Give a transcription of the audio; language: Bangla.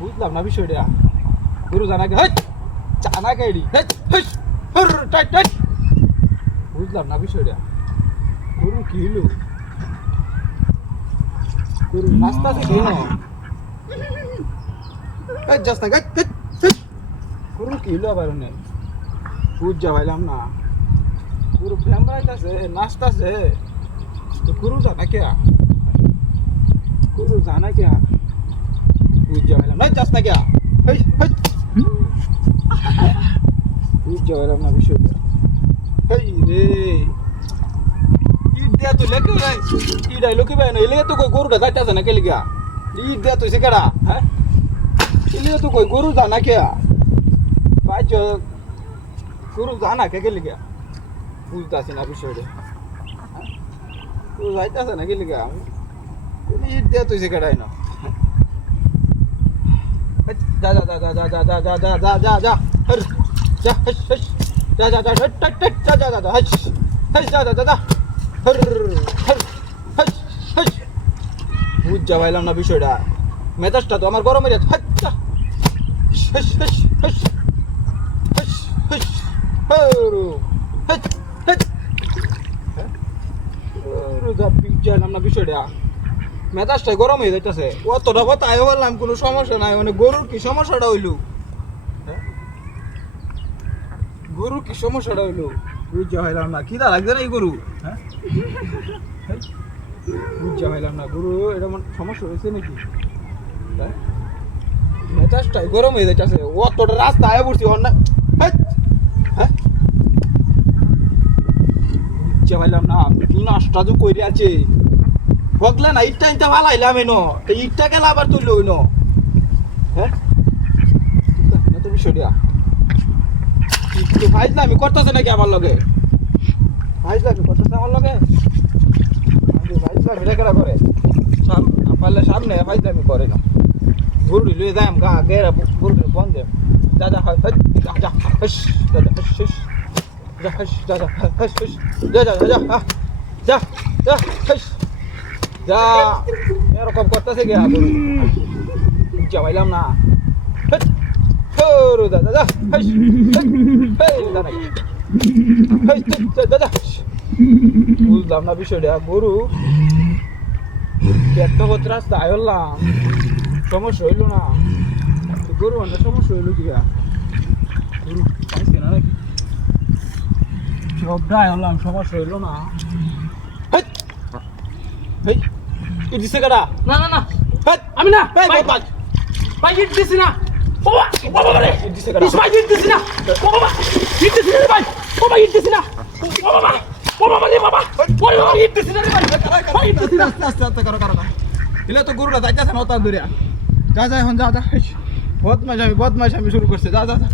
বুঝলাম না বিষয়টা গুরু জানাকে হই জানা কেডি বুঝলাম না বিষয়টা গরু কি হলো গরু রাস্তা থেকে Adjust na. Gat, gat, gat. Kurang kilo ba rin eh. Puja wailam na. Kuru bhambra ta se, nasta se. तो गुरु जाना क्या गुरु जाना क्या पूज्य वाला मैं जाता क्या पूज्य वाला ना विषय हई रे ईट दिया तो लेके ई डायलॉग के बहन ले तो कोई गोरुडा जाता ना के लिए ईट दिया तो इसे करा है দেয়া তো হ্যাঁ কই গরু জানা কে ভাই গরু জানা কে কে লিগা বুঝতাছি না বিষয়টা গরু যাইতাছে না কে লিগা ইট দেয়া তো সেকেডাই না যা যা যা যা যা যা যা যা যা যা যা যা যা যা যা যা যা যা যা বুঝ যা পাইলাম না বিষয়টা মেজাজটা তো আমার গরম হয়ে জানলাম না, বিষয়টা। মেজাজটাই গরম হয়ে যাইতেছে। অতটা কথা আয় বললাম, কোনো সমস্যা নাই। মানে গরুর কি সমস্যাটা হইল? হ্যাঁ? গরু কি সমস্যাটা হইল? বুঝা হইলাম না। কি দা লাগছে না এই গরু? হ্যাঁ? হ্যাঁ? বুঝা হইলাম না। গরু, এটা সমস্যা হয়েছে নাকি? হ্যাঁ? মেজাজটাই গরম হয়ে যাইতেছে। অতটা রাস্তা আয় পড়ছি, অন্য হ্যাঁ? হ্যাঁ? পাইলাম না নষ্ট তো কইরে আছে। বকলে না, ইটটা ইনটা ভালো আইলাম এনো। তো ইটটা গেলে আবার তুললো এনো। হ্যাঁ? না বিষয়টা। একটু ফাইজলামি করতেছে নাকি আমার লগে? ফাইজলামি করতেছে আমার লগে? আমি ফাইজলামি রেখে করে। সাম পারলে সামনে ফাইজলামি করে না। গরুটি লয়ে যাই গা গেরা গরুটি বন্ধ দাদা দাদা হস দাদা হস হস দাদা হস দাদা হস হস দাদা দাদা যা যা হস যা এরকম করতেছে গিয়া গরু যাবাইলাম না হস দাদা দাদা হস দাদা দাদা বুঝলাম না বিষয়টা গরু একটা রাস্তা আয়লাম সমস্যা হইল না তো গরু মানে সমস্যা হইল কি গরু পাইছে না নাকি সবটা আয়লাম সমস্যা হইল না কি দিছে কাটা না না না আমি না ভাই হিট দিছি না বাবা বাবা রে কি দিছে কাটা ভাই হিট দিছি না ও বাবা দিছি না ভাই ও ভাই হিট দিছি না ও বাবা ও বাবা রে বাবা ওই বাবা হিট দিছি না রে ভাই আস্তে আস্তে আস্তে করো করো তো গরুটা যাইতেছে না ওটা দূরে जा जा जा जा बहुत मज़ा बहुत मज़ा शुरू करते जा जा